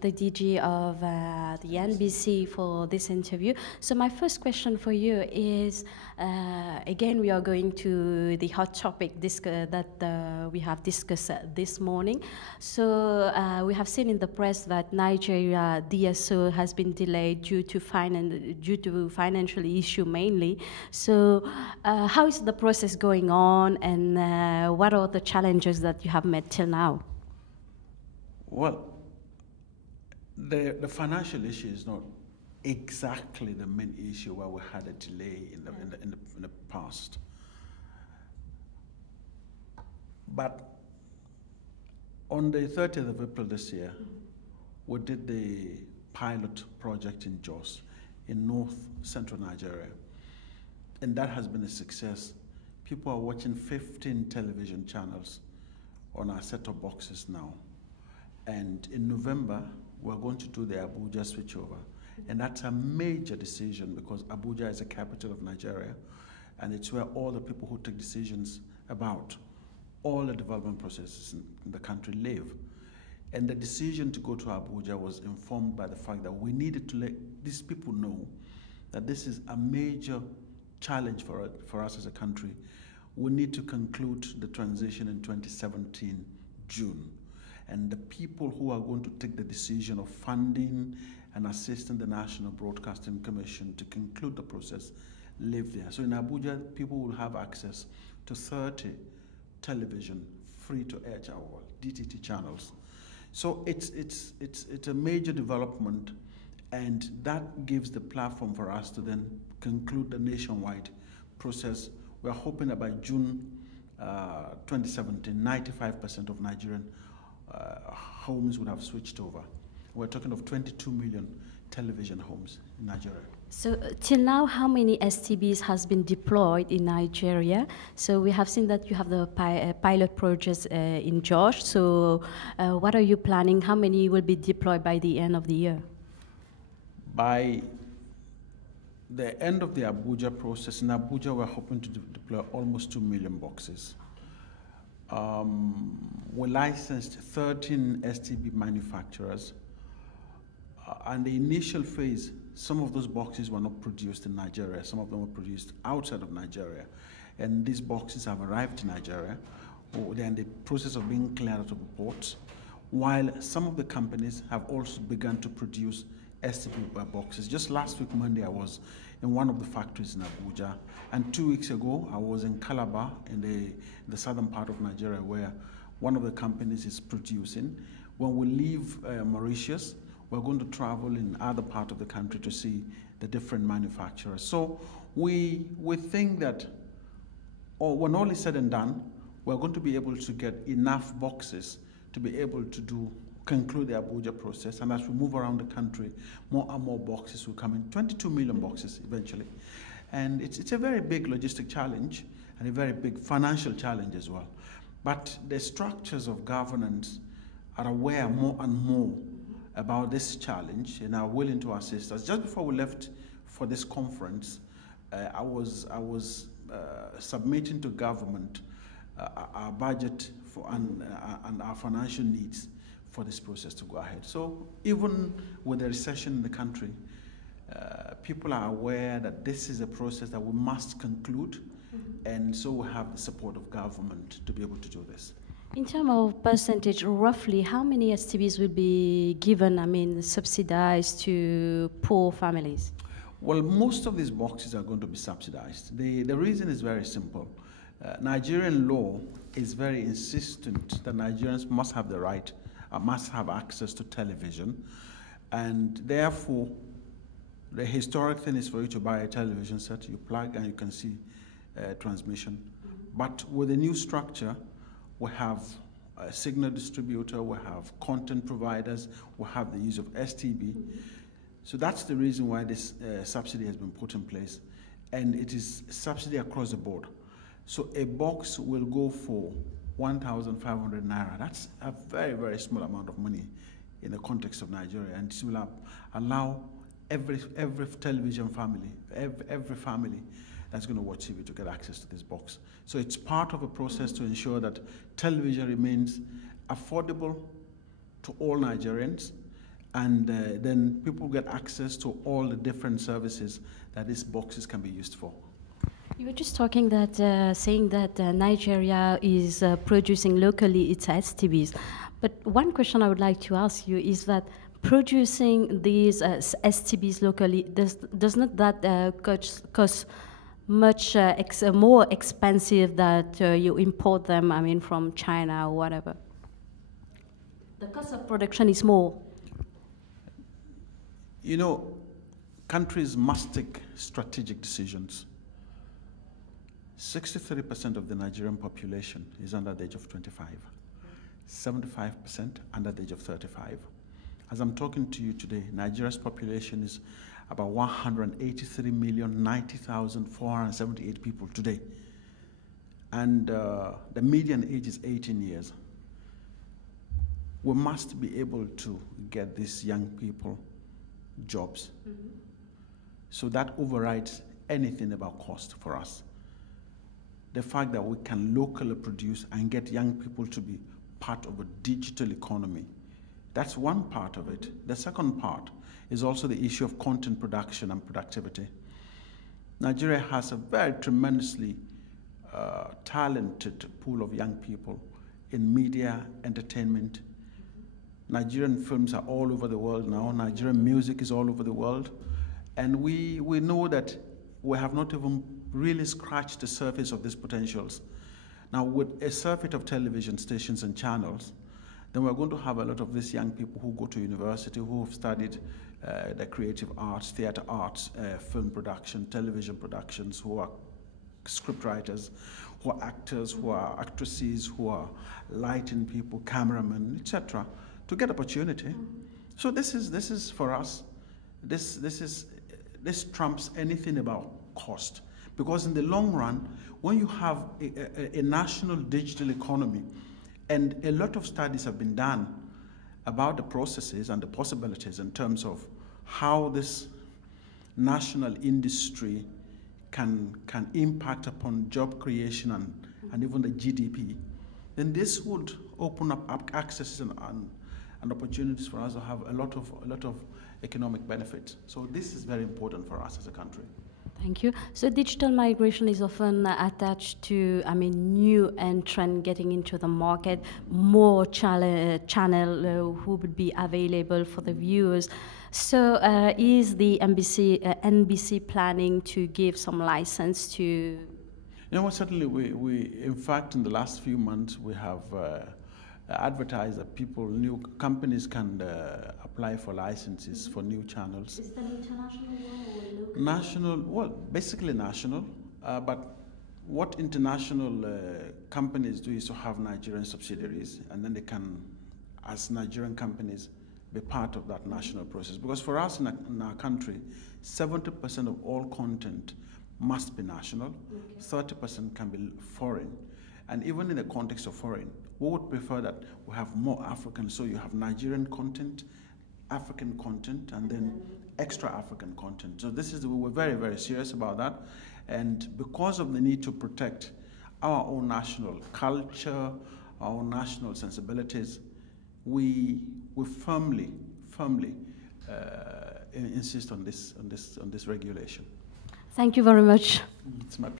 the DG of the NBC for this interview. So my first question for you is, again, we are going to the hot topic that we have discussed this morning. So we have seen in the press that Nigeria DSO has been delayed due to financial issue mainly. So how is the process going on, and what are the challenges that you have met till now? Well, the financial issue is not exactly the main issue where we had a delay in the past. But on the 30th of April this year, we did the pilot project in Jos, in north central Nigeria. And that has been a success. People are watching 15 television channels on our set-top boxes now. And in November, we're going to do the Abuja switchover. And that's a major decision because Abuja is the capital of Nigeria, and it's where all the people who take decisions about all the development processes in the country live. And the decision to go to Abuja was informed by the fact that we needed to let these people know that this is a major challenge for us as a country. We need to conclude the transition in 2017, June. And the people who are going to take the decision of funding and assisting the National Broadcasting Commission to conclude the process live there. So in Abuja, people will have access to 30 television free-to-air channels, DTT channels. So it's a major development, and that gives the platform for us to then conclude the nationwide process. We're hoping that by June 2017, 95% of Nigerian homes would have switched over. We're talking of 22 million television homes in Nigeria. So till now, how many STBs has been deployed in Nigeria? So we have seen that you have the pilot projects in Jos. So what are you planning? How many will be deployed by the end of the year? By the end of the Abuja process, in Abuja we're hoping to deploy almost 2 million boxes. We licensed 13 STB manufacturers, and the initial phase, some of those boxes were not produced in Nigeria, some of them were produced outside of Nigeria, and these boxes have arrived in Nigeria. They're in the process of being cleared out of the ports, while some of the companies have also begun to produce STB boxes. Just last week, Monday, I was in one of the factories in Abuja, and 2 weeks ago, I was in Calabar, in the southern part of Nigeria, where one of the companies is producing. When we leave Mauritius, we're going to travel in other parts of the country to see the different manufacturers. So we think that when all is said and done, we're going to be able to get enough boxes to be able to conclude the Abuja process. And as we move around the country, more and more boxes will come in, 22 million boxes eventually. And it's a very big logistic challenge and a very big financial challenge as well. But the structures of governance are aware more and more about this challenge and are willing to assist us. Just before we left for this conference, I was submitting to government our budget and our financial needs for this process to go ahead. So even with the recession in the country, people are aware that this is a process that we must conclude, and so we have the support of government to be able to do this. In terms of percentage, roughly how many STBs will be given, subsidized to poor families? Well, most of these boxes are going to be subsidized. The reason is very simple. Nigerian law is very insistent that Nigerians must have the right, must have access to television, and therefore the historic thing is for you to buy a television set, you plug and you can see transmission. But with the new structure, we have a signal distributor, we have content providers, we have the use of STB. So that's the reason why this subsidy has been put in place, and it is subsidy across the board. So a box will go for 1,500 naira. That's a very, very small amount of money in the context of Nigeria, and it will allow every television family, every family that's going to watch TV to get access to this box. So it's part of a process to ensure that television remains affordable to all Nigerians, And then people get access to all the different services that these boxes can be used for. You were just talking that, saying that Nigeria is producing locally its STBs. But one question I would like to ask you is that producing these STBs locally, does not that cost much more expensive that you import them, I mean, from China or whatever? The cost of production is more. You know, countries must take strategic decisions. 63% of the Nigerian population is under the age of 25, 75% under the age of 35. As I'm talking to you today, Nigeria's population is about 183,090,478 people today. And the median age is 18 years. We must be able to get these young people jobs. Mm-hmm. So that overrides anything about cost for us. The fact that we can locally produce and get young people to be part of a digital economy, that's one part of it. The second part is also the issue of content production and productivity. Nigeria has a very tremendously talented pool of young people in media, entertainment. Nigerian films are all over the world now. Nigerian music is all over the world. And we know that we have not even really scratched the surface of these potentials. Now, with a surfeit of television stations and channels, then we're going to have a lot of these young people who go to university, who have studied the creative arts, theater arts, film production, television productions, who are script writers, who are actors, who are actresses, who are lighting people, cameramen, etc., to get opportunity. So this is for us, this trumps anything about cost. Because in the long run, when you have a national digital economy, and a lot of studies have been done about the processes and the possibilities in terms of how this national industry can impact upon job creation and even the GDP, then this would open up access and opportunities for us to have a lot of economic benefits. So this is very important for us as a country. Thank you. So digital migration is often attached to, I mean, new entrant getting into the market, more channel who would be available for the viewers. So is the NBC planning to give some license to? You know what, certainly we in fact, in the last few months, we have advertised that new companies can apply for licenses for new channels. Is that international one or local? National, well, basically national, but what international companies do is to have Nigerian subsidiaries, and then they can, as Nigerian companies, be part of that national process. Because for us in our country, 70% of all content must be national, 30% can be foreign. And even in the context of foreign, we would prefer that we have more African, so you have Nigerian content, African content, and then extra African content. So we're very, very serious about that. And because of the need to protect our own national culture, our own national sensibilities, we firmly insist on this regulation. Thank you very much. It's my